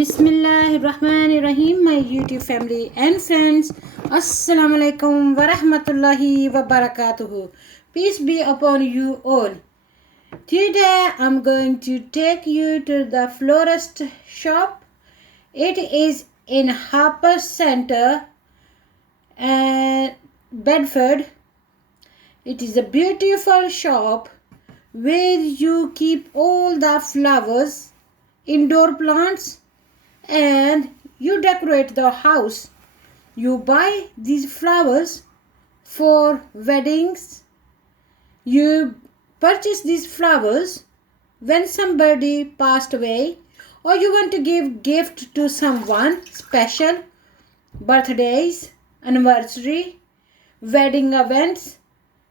Bismillahirrahmanirrahim, my YouTube family and friends. Assalamu alaikum wa rahmatullahi wa barakatuhu. Peace be upon you all. Today I'm going to take you to the florist shop. It is in Harper Center and Bedford. It is a beautiful shop where you keep all the flowers, indoor plants, and you decorate the house. You buy these flowers for weddings. You purchase these flowers when somebody passed away, or you want to give gift to someone special, birthdays, anniversary, wedding events,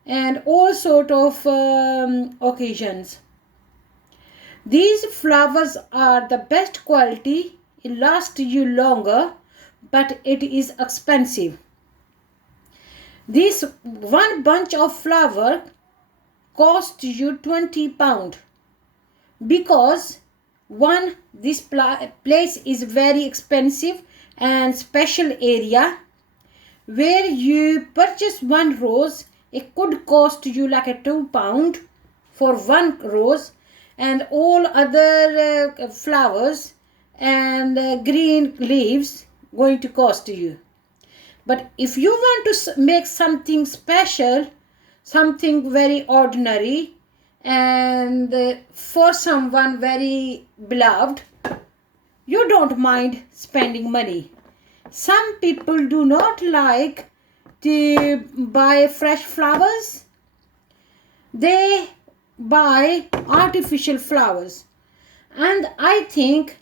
and all sort of occasions. These flowers are the best quality. It lasts you longer, but it is expensive. This one bunch of flower costs you £20 because this place is very expensive and special area. Where you purchase one rose, it could cost you like a £2 for one rose, and all other flowers and green leaves going to cost you. But if you want to make something special, something very ordinary, and for someone very beloved, you don't mind spending money. Some people do not like to buy fresh flowers. They buy artificial flowers, and I think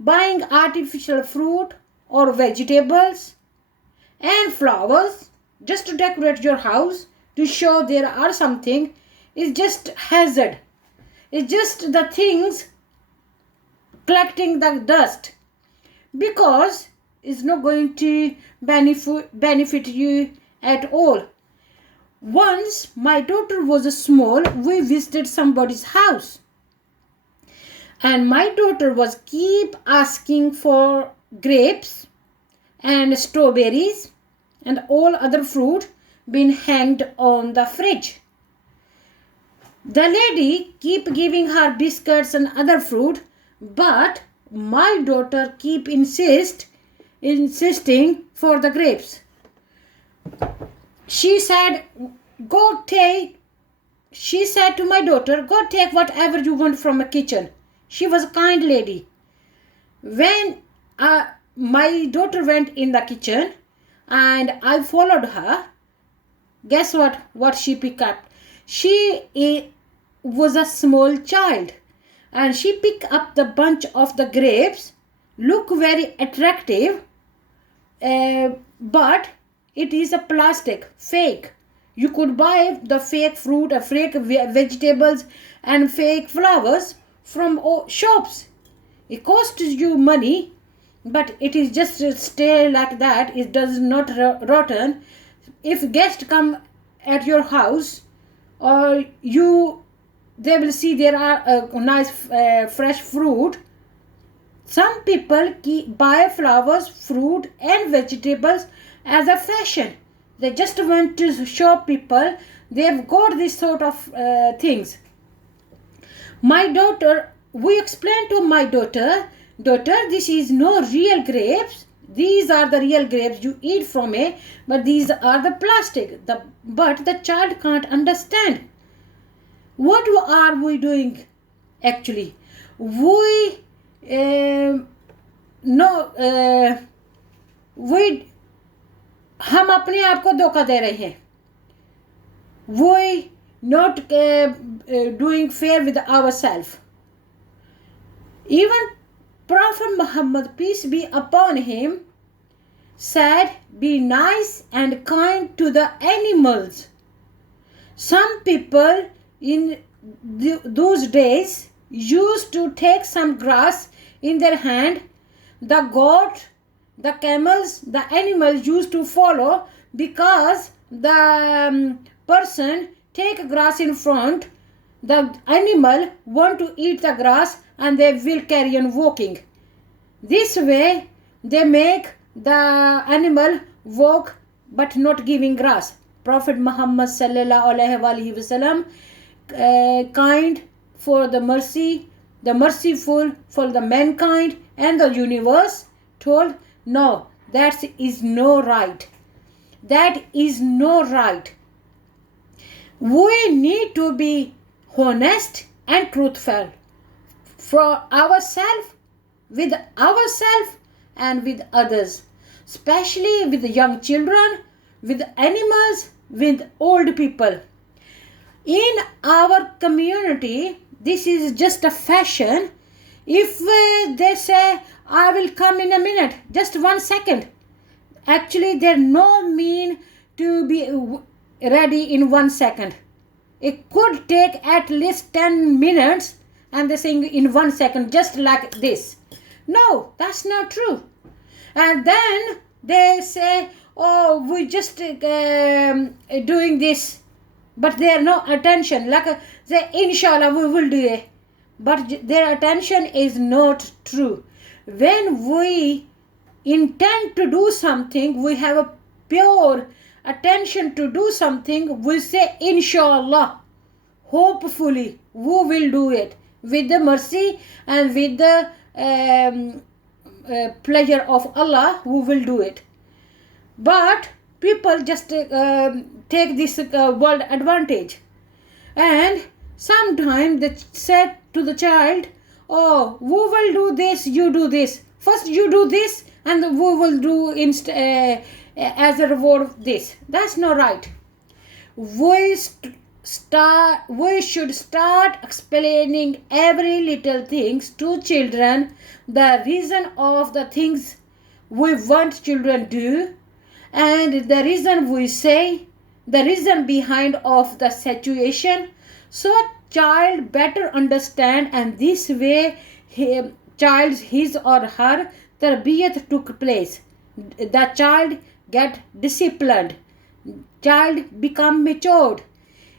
buying artificial fruit or vegetables and flowers just to decorate your house, to show there are something, is just hazard. It's just the things collecting the dust, because it's not going to benefit you at all. Once my daughter was small, we visited somebody's house, and my daughter was keep asking for grapes and strawberries and all other fruit being hanged on the fridge. The lady keep giving her biscuits and other fruit, but my daughter keep insisting for the grapes. She said to my daughter, go take whatever you want from the kitchen. She was a kind lady. When my daughter went in the kitchen and I followed her, guess what she picked up? She was a small child, and she picked up the bunch of the grapes. Look very attractive, but it is a plastic, fake. You could buy the fake fruit, fake vegetables and fake flowers from shops. It costs you money, but it is just stay like that. It does not rotten. If guests come at your house, or they will see there are nice fresh fruit. Some people buy flowers, fruit and vegetables as a fashion. They just want to show people they've got this sort of things. We explained to my daughter, this is no real grapes. These are the real grapes you eat from it, but these are the plastic. But the child can't understand. What are we doing actually? हम अपने आप को धोखा दे रहे हैं. We not doing fair with ourselves. Even Prophet Muhammad, peace be upon him, said, be nice and kind to the animals. Some people in those days used to take some grass in their hand. The goat, the camels, the animals used to follow, because the person take grass in front, the animal want to eat the grass, and they will carry on walking. This way they make the animal walk but not giving grass. Prophet Muhammad sallallahu alaihi wasallam, kind for the mercy, the merciful for the mankind and the universe, told, no, that is no right. That is no right. We need to be honest and truthful for ourselves, with ourselves and with others, especially with young children, with animals, with old people. In our community, this is just a fashion. If they say, I will come in a minute, just 1 second, actually there no mean to be ready in 1 second. It could take at least 10 minutes, and they're saying in 1 second, just like this. No, that's not true. And then they say, oh, we just doing this, but there no attention. Like say, inshallah, we will do it. But their attention is not true. When we intend to do something, we have a pure attention to do something, we say inshallah, hopefully we will do it with the mercy and with the pleasure of Allah, who will do it. But people just take this world advantage, and sometimes they say to the child, oh, we will do this, you do this. First you do this, and we will do as a reward this. That's not right. We should start explaining every little things to children, the reason of the things we want children do, and the reason we say, the reason behind of the situation, so child better understand, and this way his or her tarbiyat took place. The child get disciplined, child become matured.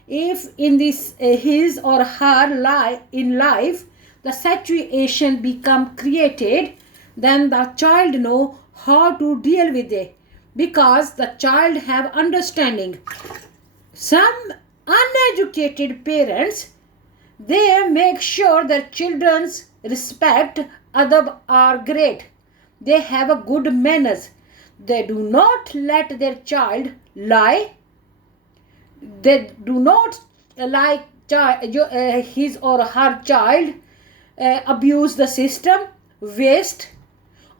If in this his or her life the situation become created, then the child know how to deal with it, because the child have understanding. Some uneducated parents, they make sure their children's respect adab are great. They have a good manners. They do not let their child lie. They do not like his or her child abuse the system, waste,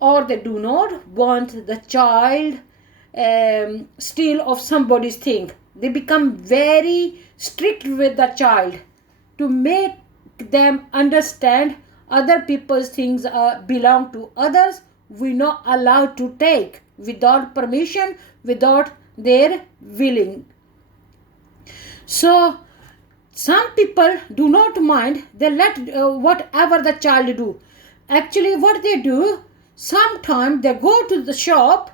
or they do not want the child steal of somebody's thing. They become very strict with the child to make them understand other people's things belong to others. We not allowed to take without permission, without their willing. So some people do not mind. They let whatever the child do. Actually what they do, sometimes they go to the shop,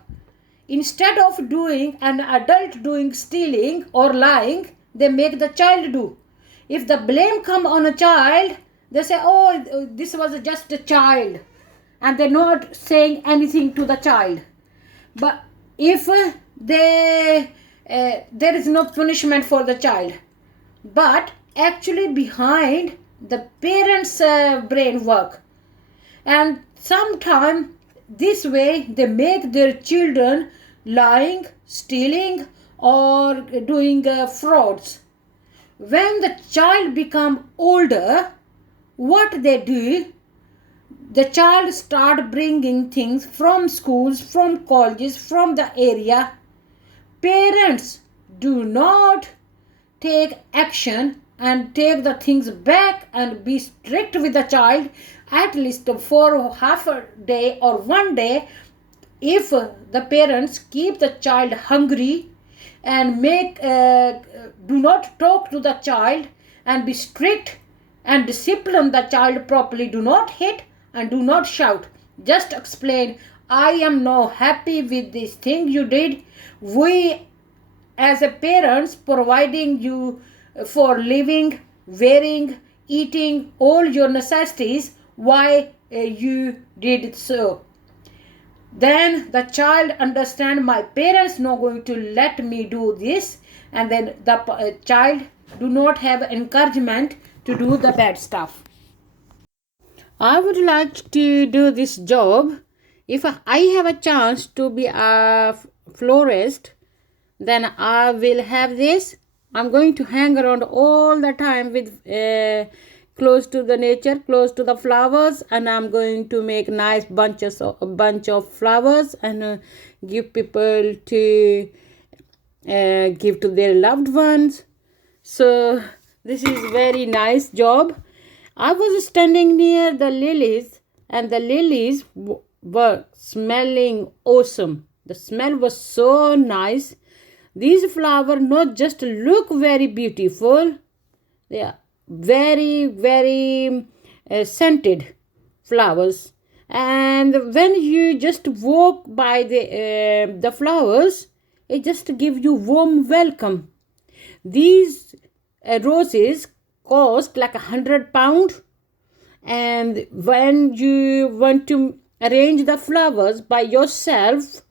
instead of doing an adult doing stealing or lying, they make the child do. If the blame come on a child, they say, oh, this was just a child, and they're not saying anything to the child. But if there is no punishment for the child, but actually behind the parents' brain work, and sometimes this way they make their children lying, stealing, or doing frauds. When the child become older, what they do, the child start bringing things from schools, from colleges, from the area. Parents do not take action and take the things back and be strict with the child, at least for half a day or 1 day. If the parents keep the child hungry and do not talk to the child and be strict and discipline the child properly, do not hit and do not shout, just explain, I am not happy with this thing you did. We as a parents providing you for living, wearing, eating, all your necessities, why you did so. Then the child understand my parents not going to let me do this, and then the child do not have encouragement to do the bad stuff. I would like to do this job. If I have a chance to be a florist, then I will have this. I'm going to hang around all the time with close to the nature, close to the flowers, and I'm going to make nice bunch of flowers and give people to give to their loved ones. So this is very nice job. I was standing near the lilies, and the lilies were smelling awesome. The smell was so nice. These flowers not just look very beautiful, they are very, very scented flowers. And when you just walk by the flowers, it just gives you warm welcome. These roses cost like £100, and when you want to arrange the flowers by yourself,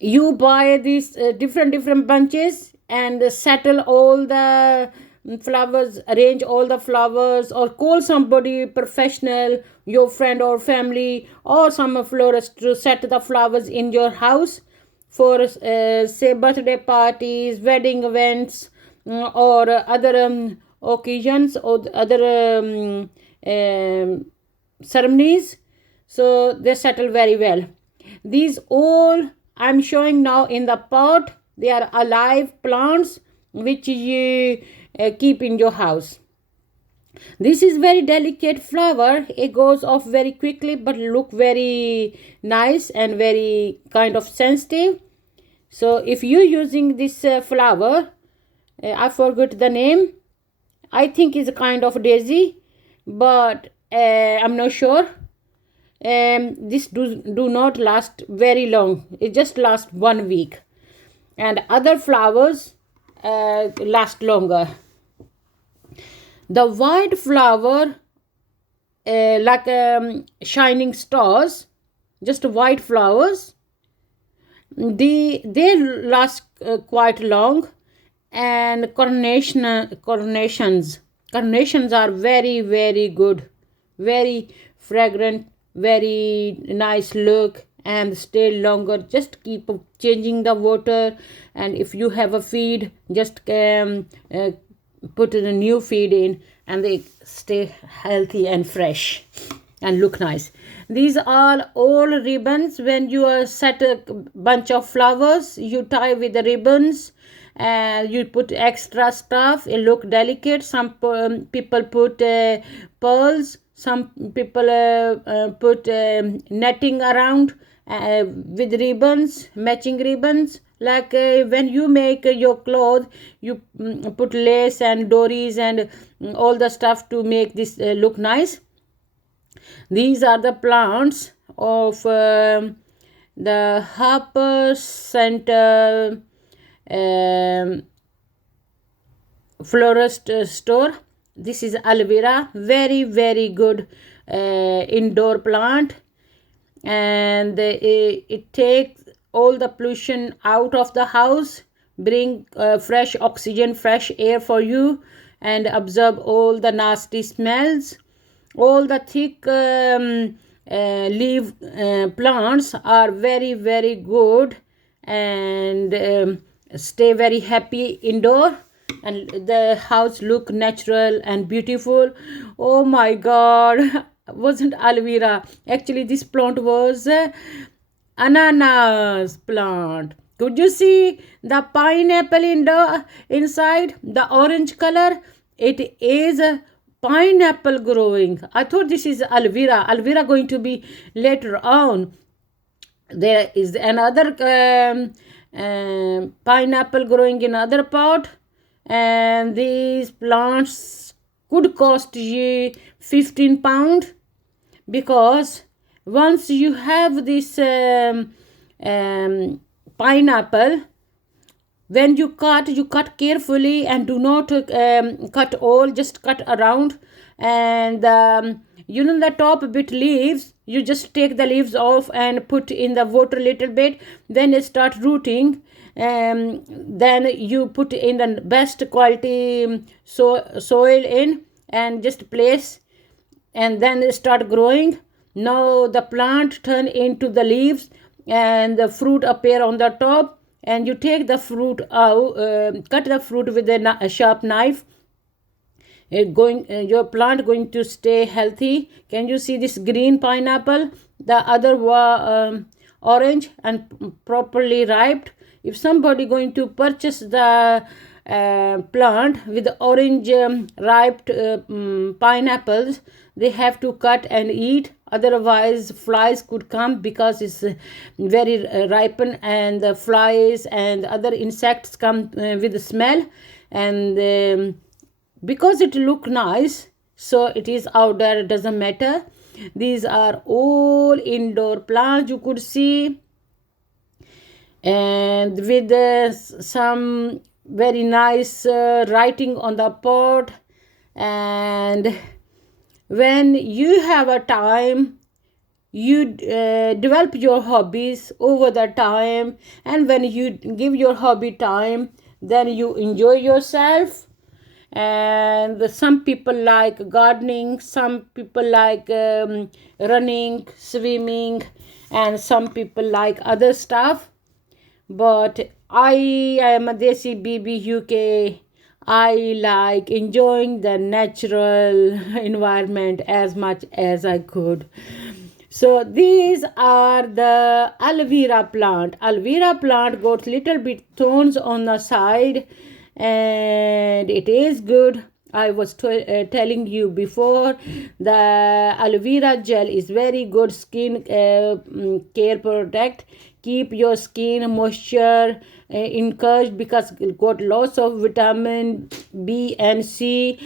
you buy these different bunches and settle all the flowers, arrange all the flowers, or call somebody professional, your friend or family, or some florist to set the flowers in your house for say birthday parties, wedding events, or other occasions, or other ceremonies. So they settle very well. These all I'm showing now in the pot. They are alive plants which you keep in your house. This is very delicate flower. It goes off very quickly but look very nice and very kind of sensitive. So if you're using this flower, I forgot the name. I think it's a kind of daisy, but I'm not sure. This do not last very long. It just lasts 1 week, and other flowers last longer. The white flower, like shining stars, just white flowers, they last quite long. And carnations are very, very good, very fragrant, very nice look, and stay longer. Just keep changing the water, and if you have a feed, just put a new feed in, and they stay healthy and fresh and look nice. These are all ribbons. When you set a bunch of flowers, you tie with the ribbons, and you put extra stuff. It look delicate. Some people put pearls, some people put netting around with ribbons, matching ribbons. Like when you make your clothes, you put lace and dories and all the stuff to make this look nice. These are the plants of the Harper Center florist store. This is aloe vera, very, very good indoor plant, and it takes all the pollution out of the house, bring fresh oxygen, fresh air for you, and absorb all the nasty smells. All the thick leaf plants are very, very good, and stay very happy indoor, and the house look natural and beautiful. Oh my god, wasn't aloe vera. Actually this plant was ananas plant. Could you see the pineapple inside, the orange color? It is a pineapple growing. I thought this is aloe vera. Aloe vera going to be later on. There is another pineapple growing in other pot, and these plants could cost you £15, because once you have this pineapple, when you cut carefully, and do not cut all, just cut around, and the top bit leaves, you just take the leaves off and put in the water a little bit, then it start rooting. Then you put in the best quality soil in and just place, and then they start growing. Now the plant turn into the leaves and the fruit appear on the top, and you take the fruit out, cut the fruit with a sharp knife. Your plant going to stay healthy. Can you see this green pineapple? The other orange and properly ripe. If somebody going to purchase the plant with orange ripe pineapples, they have to cut and eat, otherwise flies could come, because it's very ripen, and the flies and other insects come with the smell, and because it look nice, so it is outdoor, it doesn't matter. These are all indoor plants you could see, and with some very nice writing on the pot. And when you have a time, you develop your hobbies over the time, and when you give your hobby time, then you enjoy yourself. And some people like gardening, some people like running, swimming, and some people like other stuff. But I am a desibibiuk. I like enjoying the natural environment as much as I could. So these are the aloe vera plant. Aloe vera plant got little bit thorns on the side, and it is good. I was telling you before, the aloe vera gel is very good skin care product. Keep your skin moisture encouraged, because it got lots of vitamin B and C.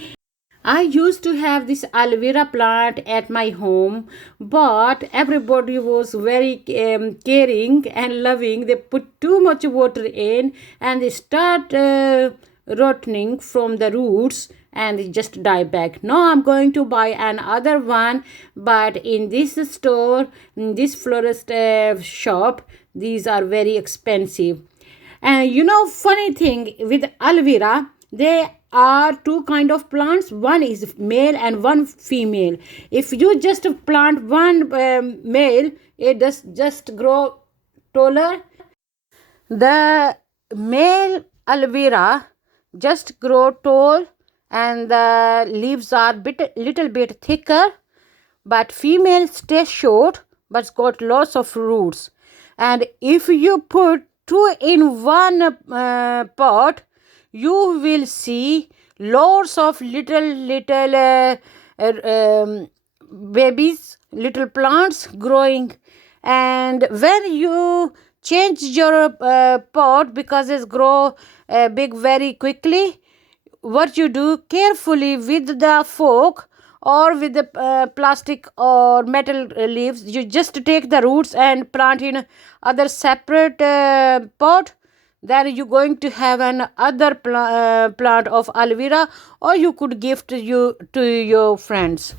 I used to have this aloe vera plant at my home, but everybody was very caring and loving. They put too much water in, and they start rotting from the roots, and they just die back. Now I'm going to buy another one, but in this store, in this florist shop, these are very expensive. And funny thing with aloe vera, they are two kind of plants. One is male and one female. If you just plant one male, it does just grow taller. The male aloe vera just grow tall, and the leaves are little bit thicker, but female stay short but got lots of roots. And if you put two in one pot, you will see lots of little babies, little plants growing. And when you change your pot, because it grow big very quickly, what you do carefully with the fork or with the plastic or metal leaves, you just take the roots and plant in other separate pot. Then you're going to have an other plant of aloe vera, or you could gift you to your friends.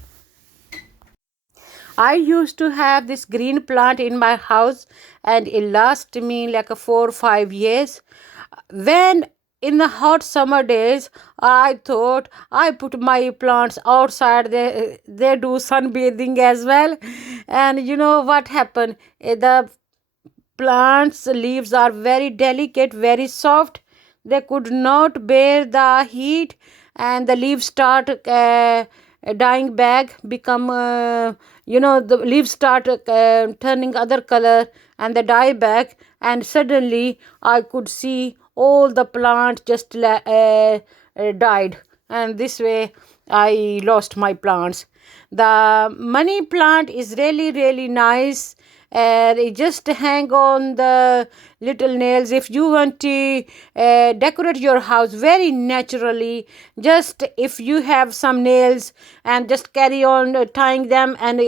I used to have this green plant in my house, and it lasted me like a 4 or 5 years. When in the hot summer days, I thought I put my plants outside. They do sunbathing as well, and you know what happened? The plants' leaves are very delicate, very soft. They could not bear the heat, and the leaves start dying back, become the leaves start turning other color, and they die back. And suddenly I could see all the plants just died, and this way I lost my plants. The money plant is really nice, and it just hang on the little nails. If you want to decorate your house very naturally, just if you have some nails, and just carry on tying them, and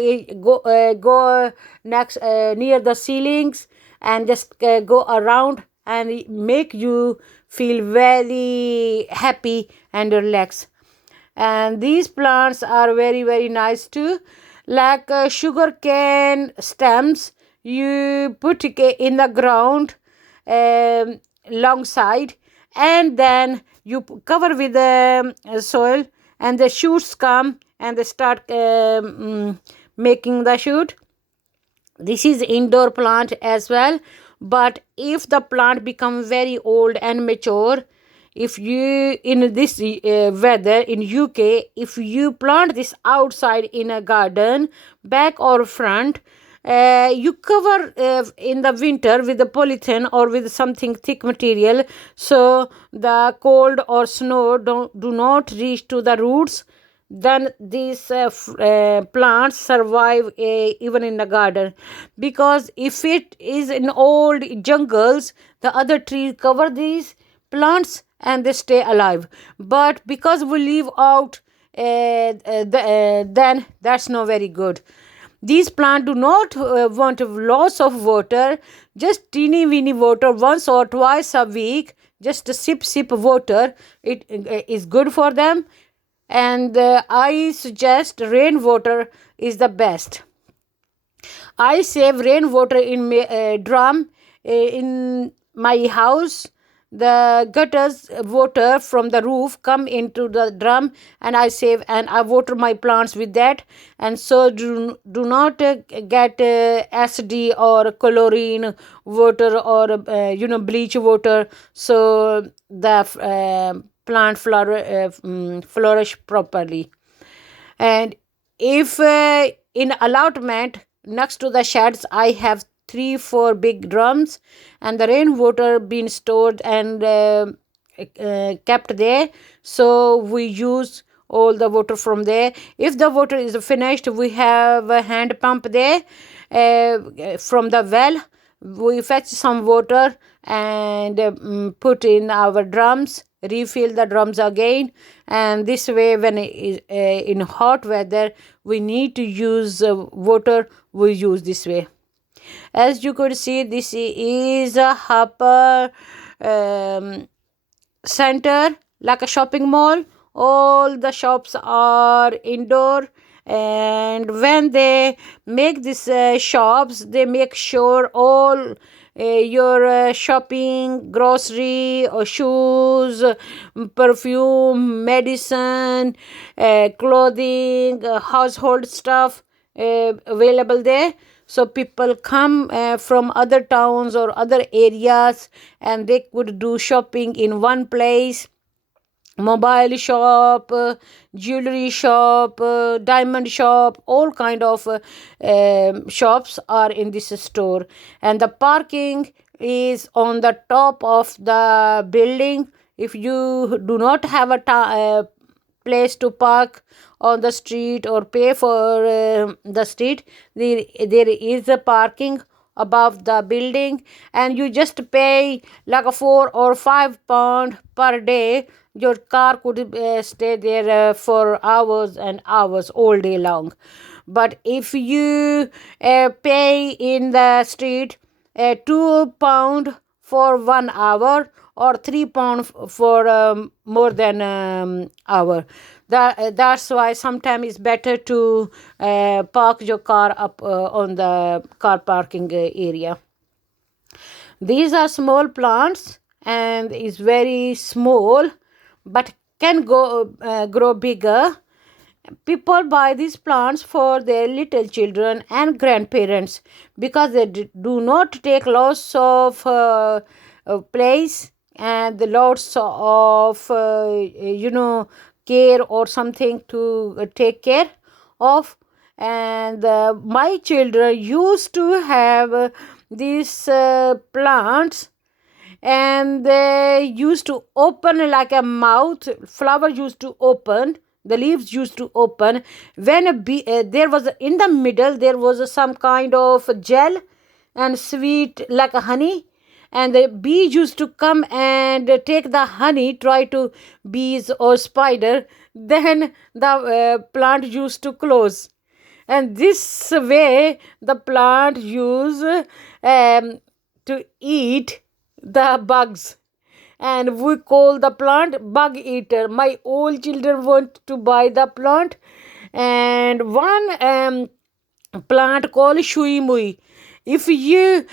go next near the ceilings, and just go around, and make you feel very happy and relaxed. and these plants are very very nice too. Like sugar cane stems, you put in the ground, long side, and then you cover with soil, and the shoots come and they start making the shoot. This is indoor plant as well. But if the plant become very old and mature, if you in this weather in UK, if you plant this outside in a garden, back or front, you cover in the winter with the polythene or with something thick material, so the cold or snow do not reach to the roots. Then these plants survive even in the garden. Because if it is in old jungles, the other trees cover these plants and they stay alive. But because we leave out, then that's not very good. These plants do not want lots of water, just teeny weeny water once or twice a week, just a sip water. It is good for them. And I suggest rainwater is the best. I save rainwater in drum in my house. The gutters water from the roof come into the drum, and I save and I water my plants with that. And so do not get acidy or chlorine water or bleach water, so the plant flourish properly. And if in allotment next to the sheds, I have 3-4 big drums, and the rainwater being stored and kept there, so we use all the water from there. If the water is finished, we have a hand pump there from the well. We fetch some water and put in our drums, refill the drums again. And this way, when it is in hot weather we need to use water, we use this way. As you could see, this is a harper center, like a shopping mall. All the shops are indoor, and when they make these shops, they make sure all your shopping, grocery or shoes, perfume, medicine, clothing, household stuff available there. So people come from other towns or other areas, and they could do shopping in one place. Mobile shop, jewelry shop, diamond shop, all kind of shops are in this store. And the parking is on the top of the building. If you do not have a place to park on the street or pay for the street, there is a parking above the building, and you just pay like a £4 or £5 per day. Your car could stay there for hours and hours all day long. But if you pay in the street £2 for 1 hour, or £3 for more than hour, that's why sometimes it's better to park your car up on the car parking area. These are small plants and is very small, but can grow bigger. People buy these plants for their little children and grandparents because they do not take lots of place and lots of care or something to take care of. And my children used to have these plants, and they used to open like a mouth. Flower used to open, the leaves used to open when there was in the middle, there was some kind of gel and sweet like a honey, and the bee used to come and take the honey, try to bees or spider. Then the plant used to close, and this way the plant use to eat the bugs. and we call the plant bug eater. My old children want to buy the plant, and one plant called shui mui. If you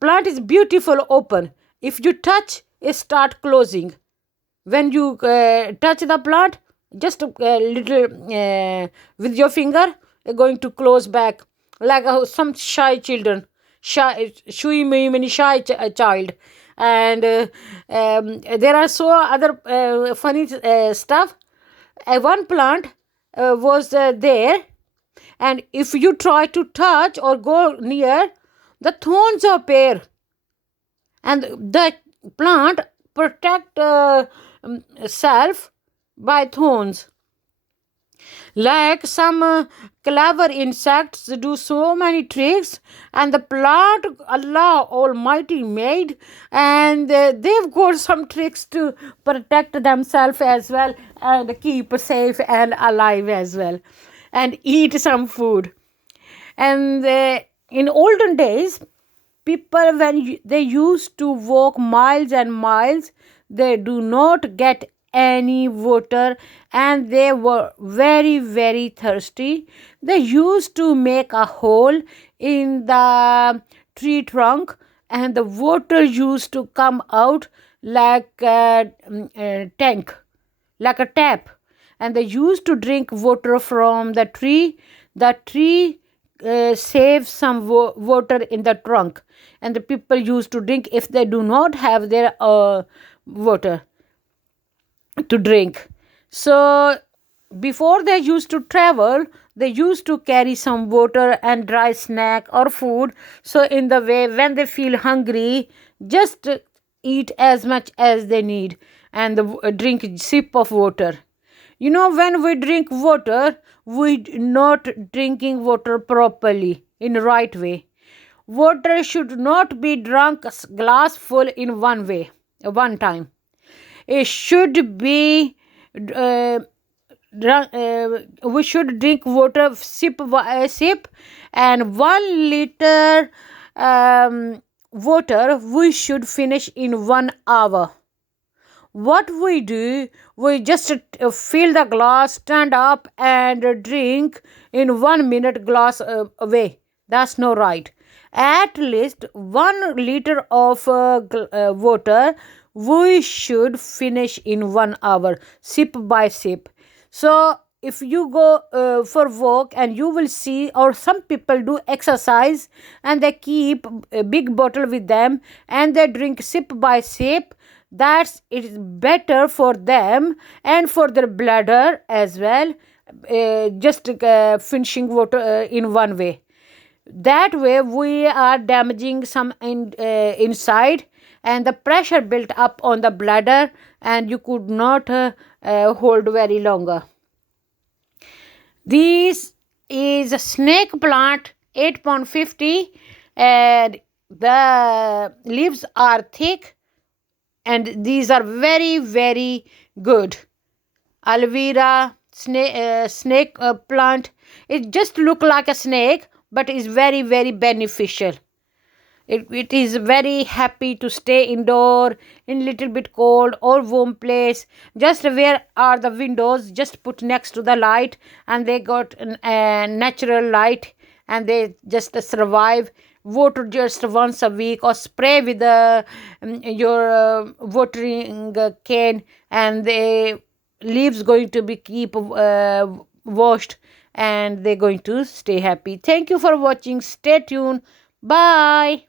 plant is beautiful open, if you touch it start closing. When you touch the plant, just a little with your finger, going to close back, like some shy children, shui many shy child. And there are so other funny stuff. One plant was there, and if you try to touch or go near, the thorns appear, and the plant protect self by thorns. Like some clever insects do so many tricks, and the plant Allah Almighty made, and they've got some tricks to protect themselves as well, and keep safe and alive as well, and eat some food. And in olden days, people, when they used to walk miles and miles, they do not get any water, and they were very very thirsty. They used to make a hole in the tree trunk, and the water used to come out like a tank, like a tap, and they used to drink water from the tree. The tree saves some water in the trunk, and the people used to drink if they do not have their water to drink. So before they used to travel, they used to carry some water and dry snack or food. So in the way, when they feel hungry, just eat as much as they need, and drink a sip of water. You know, when we drink water, we not drinking water properly in right way. Water should not be drunk glass full in one time. It should be we should drink water sip by sip, and 1 liter water we should finish in 1 hour. What we do, we just fill the glass, stand up and drink in 1 minute glass away. That's not right. At least 1 liter of water we should finish in 1 hour, sip by sip. So if you go for walk, and you will see, or some people do exercise, and they keep a big bottle with them, and they drink sip by sip. That's it is better for them and for their bladder as well. Just finishing water in one way. That way we are damaging some inside, and the pressure built up on the bladder, and you could not hold very longer. This is a snake plant, 8.50, and the leaves are thick, and these are very very good. Aloe vera snake plant, it just look like a snake, but is very very beneficial. It is very happy to stay indoor in little bit cold or warm place. Just where are the windows, just put next to the light, and they got natural light, and they just survive. Water just once a week, or spray with your watering can, and the leaves going to be keep washed, and they're going to stay happy. Thank you for watching. Stay tuned. Bye.